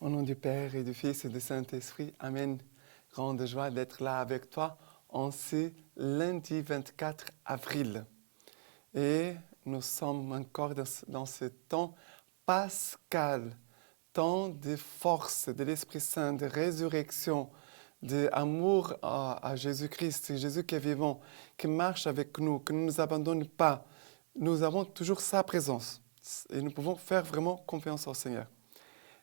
Au nom du Père et du Fils et du Saint-Esprit, Amen. Grande joie d'être là avec toi en ce lundi 24 avril. Et nous sommes encore dans ce temps pascal, temps de force de l'Esprit Saint, de résurrection, d'amour à Jésus-Christ, Jésus qui est vivant, qui marche avec nous, qui ne nous abandonne pas. Nous avons toujours sa présence et nous pouvons faire vraiment confiance au Seigneur.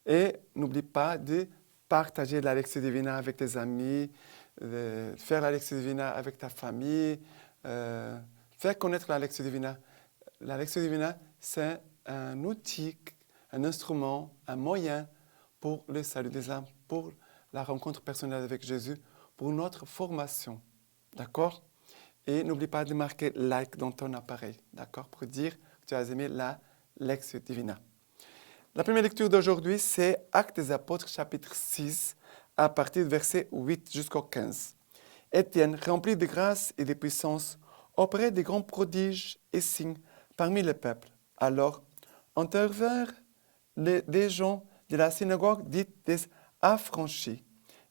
Et n'oublie pas de partager la Lectio Divina avec tes amis, de faire la Lectio Divina avec ta famille, faire connaître la Lectio Divina. La Lectio Divina, c'est un outil, un instrument, un moyen pour le salut des âmes, pour la rencontre personnelle avec Jésus, pour notre formation. D'accord? Et n'oublie pas de marquer like dans ton appareil, d'accord? Pour dire que tu as aimé la Lectio Divina. La première lecture d'aujourd'hui, c'est Actes des Apôtres, chapitre 6, à partir du verset 8 jusqu'au 15. Étienne, rempli de grâce et de puissance, opérait de grands prodiges et signes parmi le peuple. Alors, intervinrent des gens de la synagogue dite des Affranchis,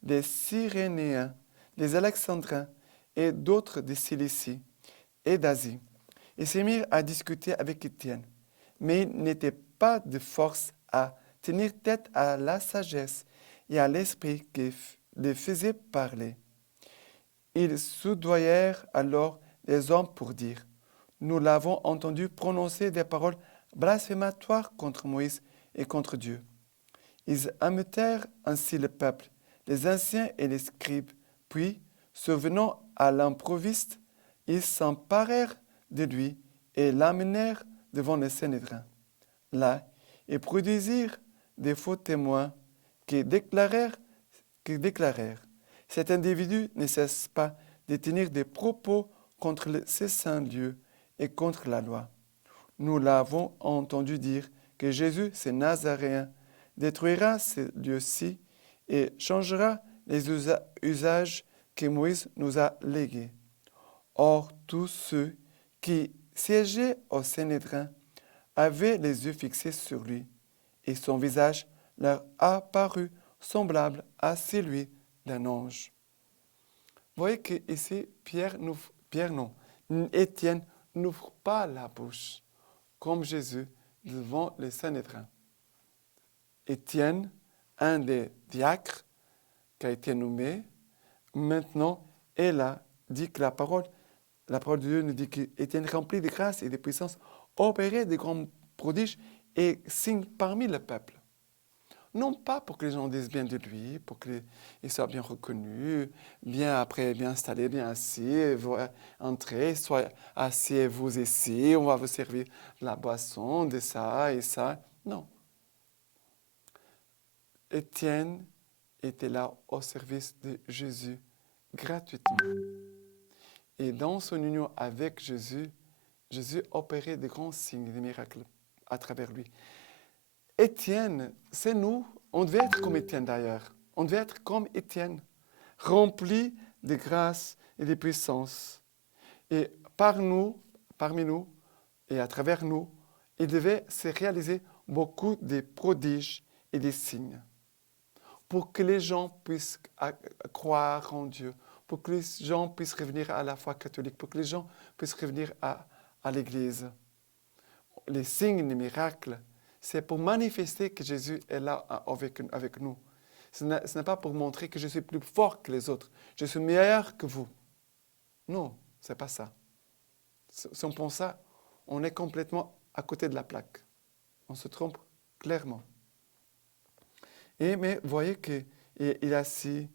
des Cyrénéens, des Alexandrins et d'autres de Cilicie et d'Asie. Ils se mirent à discuter avec Étienne, mais ils n'étaient pas de force à tenir tête à la sagesse et à l'esprit qui les faisait parler. Ils soudoyèrent alors les hommes pour dire, « Nous l'avons entendu prononcer des paroles blasphématoires contre Moïse et contre Dieu. » Ils ameutèrent ainsi le peuple, les anciens et les scribes. Puis, survenant à l'improviste, ils s'emparèrent de lui et l'amenèrent devant le Sanhédrin. Là, ils produisirent des faux témoins qui déclarèrent « Cet individu ne cesse pas de tenir des propos contre ces saints lieux et contre la loi. Nous l'avons entendu dire que Jésus, ce Nazaréen, détruira ces lieux-ci et changera les usages que Moïse nous a légués. » Or, tous ceux qui siégeaient au Sanhédrin avaient les yeux fixés sur lui, et son visage leur apparut semblable à celui d'un ange. Vous voyez qu'ici, Étienne n'ouvre pas la bouche, comme Jésus, devant le Sanhédrin. Étienne, un des diacres qui a été nommé, maintenant est là, dit que la parole de Dieu nous dit qu'Étienne, rempli de grâce et de puissance, opérait de grands prodiges et signes parmi le peuple. Non pas pour que les gens disent bien de lui, pour qu'il soit bien reconnu, bien installé, bien assis, entrez, soyez assis vous ici, on va vous servir de la boisson, de ça et ça. Non. Étienne était là au service de Jésus gratuitement. Et dans son union avec Jésus, Jésus opérait de grands signes et des miracles à travers lui. Étienne, c'est nous. On devait être comme Étienne d'ailleurs. On devait être comme Étienne, rempli de grâce et de puissance. Et parmi nous et à travers nous, il devait se réaliser beaucoup de prodiges et des signes pour que les gens puissent croire en Dieu, pour que les gens puissent revenir à la foi catholique, pour que les gens puissent revenir à l'Église. Les signes, les miracles, c'est pour manifester que Jésus est là avec nous. Ce n'est pas pour montrer que je suis plus fort que les autres, je suis meilleur que vous. Non, ce n'est pas ça. Si on pense ça, on est complètement à côté de la plaque. On se trompe clairement. Mais vous voyez qu'il a si,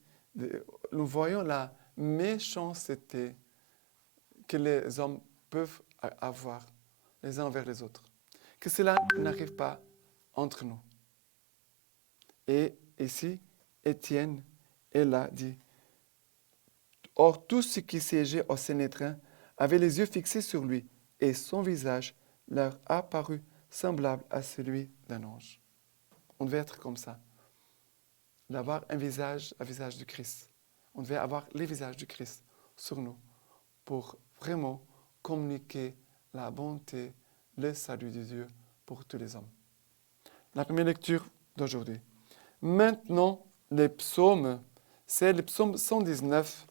nous voyons la méchanceté que les hommes peuvent avoir les uns envers les autres. Que cela n'arrive pas entre nous. Et ici, Étienne est là, dit, « Or, tous ceux qui siégeaient au Sanhédrin avaient les yeux fixés sur lui, et son visage leur apparut semblable à celui d'un ange. » On devait être comme ça, d'avoir un visage du Christ. On devait avoir les visages du Christ sur nous pour vraiment communiquer la bonté, le salut de Dieu pour tous les hommes. La première lecture d'aujourd'hui. Maintenant, les psaumes, c'est le psaume 119.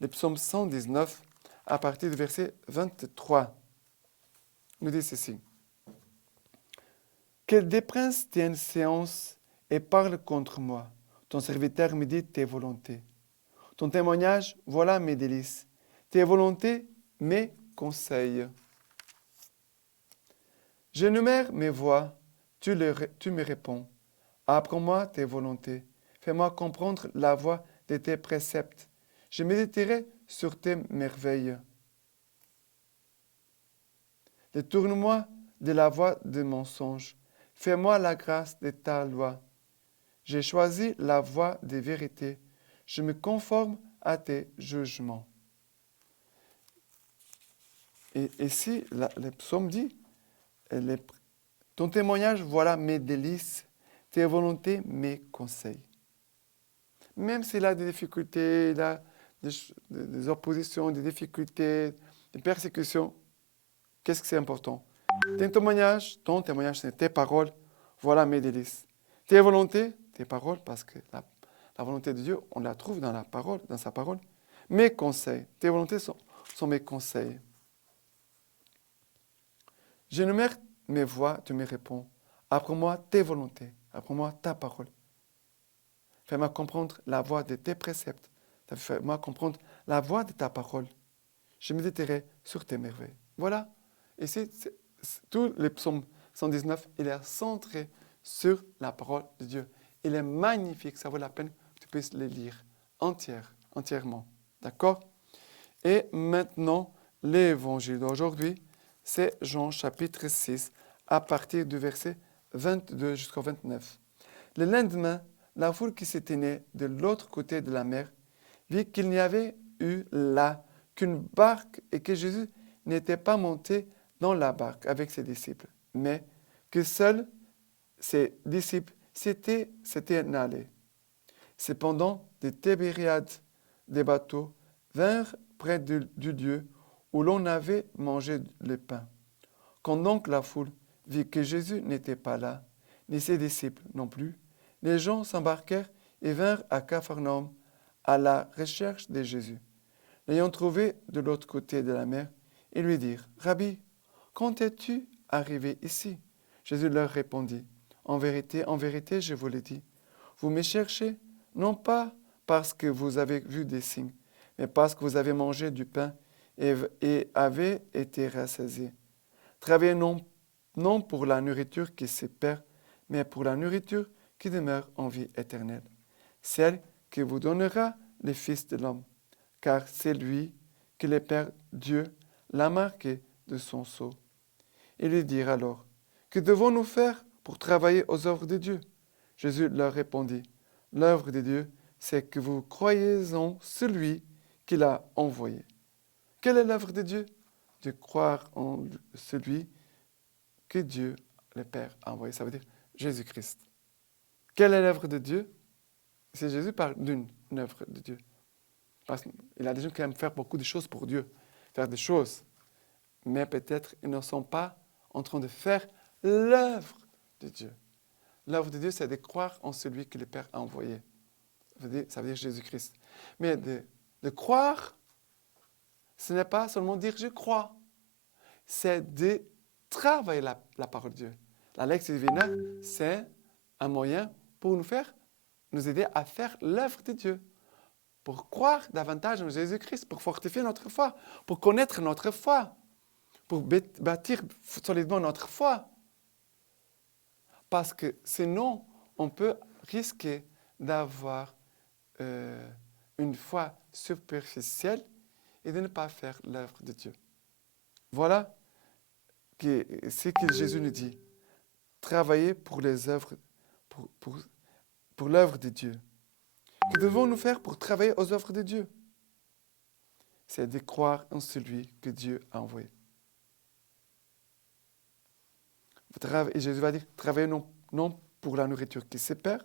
Le psaume 119, à partir du verset 23, nous dit ceci. Que des princes tiennent séance et parlent contre moi. Ton serviteur me dit tes volontés. Ton témoignage, voilà mes délices. Tes volontés, mes conseils. J'énumère mes voies, tu me réponds. Apprends-moi tes volontés. Fais-moi comprendre la voie de tes préceptes. Je méditerai sur tes merveilles. Détourne-moi de la voie de mensonge. Fais-moi la grâce de ta loi. J'ai choisi la voie des vérités. Je me conforme à tes jugements. Et ici, le psaume dit, ton témoignage, voilà mes délices, tes volontés, mes conseils. Même s'il a des difficultés, il a des oppositions, des difficultés, des persécutions, qu'est-ce que c'est important? Ton témoignage, c'est tes paroles, voilà mes délices. Tes volontés, tes paroles, parce que la volonté de Dieu, on la trouve dans la parole, dans sa parole. Mes conseils, tes volontés sont mes conseils. J'énumère mes voies, tu me réponds. Apprends-moi tes volontés, apprends-moi ta parole. Fais-moi comprendre la voie de tes préceptes. Fais-moi comprendre la voie de ta parole. Je méditerai sur tes merveilles. Voilà. Ici, tout le psaume 119, il est centré sur la parole de Dieu. Il est magnifique, ça vaut la peine que tu puisses le lire entièrement. D'accord? Et maintenant, l'évangile d'aujourd'hui, c'est Jean chapitre 6, à partir du verset 22 jusqu'au 29. Le lendemain, la foule qui se tenait de l'autre côté de la mer vit qu'il n'y avait eu là qu'une barque et que Jésus n'était pas monté dans la barque avec ses disciples, mais que seuls ses disciples s'étaient allés. Cependant, des Tibériades, des bateaux, vinrent près du lieu où l'on avait mangé le pain. Quand donc la foule vit que Jésus n'était pas là, ni ses disciples non plus, les gens s'embarquèrent et vinrent à Capharnaüm à la recherche de Jésus. L'ayant trouvé de l'autre côté de la mer, ils lui dirent, « Rabbi, quand es-tu arrivé ici ?» Jésus leur répondit, « en vérité, je vous le dis, vous me cherchez, non pas parce que vous avez vu des signes, mais parce que vous avez mangé du pain et avez été rassasiés. Travaillez non pour la nourriture qui se perd, mais pour la nourriture qui demeure en vie éternelle, celle que vous donnera le Fils de l'homme, car c'est lui que le Père Dieu l'a marqué de son sceau. » Ils lui dirent alors, « Que devons-nous faire pour travailler aux œuvres de Dieu ?» Jésus leur répondit, « L'œuvre de Dieu, c'est que vous croyez en celui qui l'a envoyé. » Quelle est l'œuvre de Dieu? De croire en celui que Dieu, le Père, a envoyé. Ça veut dire Jésus-Christ. Quelle est l'œuvre de Dieu? C'est Jésus parle d'une œuvre de Dieu. Parce qu'il y a des gens qui aiment faire beaucoup de choses pour Dieu, faire des choses, mais peut-être ils ne sont pas en train de faire l'œuvre de Dieu. L'œuvre de Dieu, c'est de croire en celui que le Père a envoyé. Ça veut dire Jésus-Christ. Mais de croire, ce n'est pas seulement dire « je crois », c'est de travailler la parole de Dieu. La Lex Divina, c'est un moyen pour nous aider à faire l'œuvre de Dieu, pour croire davantage en Jésus-Christ, pour fortifier notre foi, pour connaître notre foi, pour bâtir solidement notre foi. Parce que sinon, on peut risquer d'avoir une foi superficielle et de ne pas faire l'œuvre de Dieu. Voilà ce que Jésus nous dit. Travailler pour les œuvres, pour l'œuvre de Dieu. Que devons-nous faire pour travailler aux œuvres de Dieu? C'est de croire en celui que Dieu a envoyé. Et Jésus va dire, travaillez non pour la nourriture qui se perd,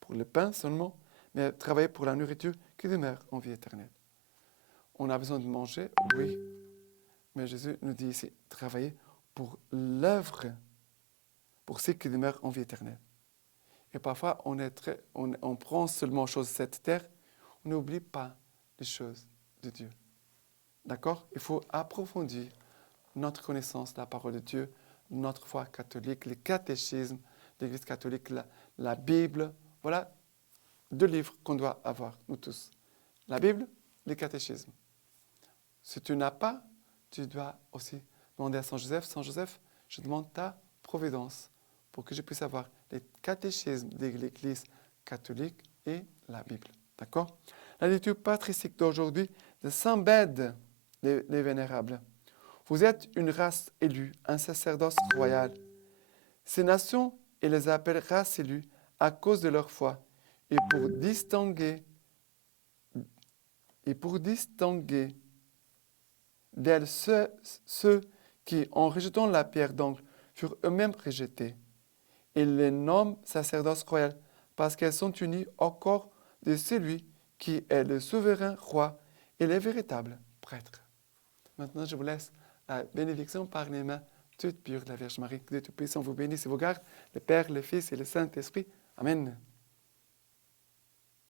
pour le pain seulement, mais travailler pour la nourriture qui demeure en vie éternelle. On a besoin de manger, oui, mais Jésus nous dit ici, travailler pour l'œuvre, pour ce qui demeure en vie éternelle. Et parfois, on prend seulement les choses de cette terre, on n'oublie pas les choses de Dieu. D'accord? Il faut approfondir notre connaissance de la parole de Dieu, notre foi catholique, les catéchismes de l'Église catholique, la Bible. Voilà 2 livres qu'on doit avoir, nous tous. La Bible, les catéchismes. Si tu n'as pas, tu dois aussi demander à Saint Joseph, Saint Joseph, je demande ta providence pour que je puisse avoir les catéchismes de l'Église catholique et la Bible. D'accord? La lecture patristique d'aujourd'hui de Saint Bède, les Vénérables. Vous êtes une race élue, un sacerdoce royal. Ces nations, il les appelle race élue à cause de leur foi et pour distinguer d'elles ceux qui, en rejetant la pierre d'angle, furent eux-mêmes rejetés. Il les nomme sacerdoce royal parce qu'elles sont unies au corps de celui qui est le souverain roi et le véritable prêtre. Maintenant, je vous laisse la bénédiction par les mains toutes pures de la Vierge Marie. Que Dieu Tout-Puissant vous bénisse et vous garde, le Père, le Fils et le Saint-Esprit. Amen.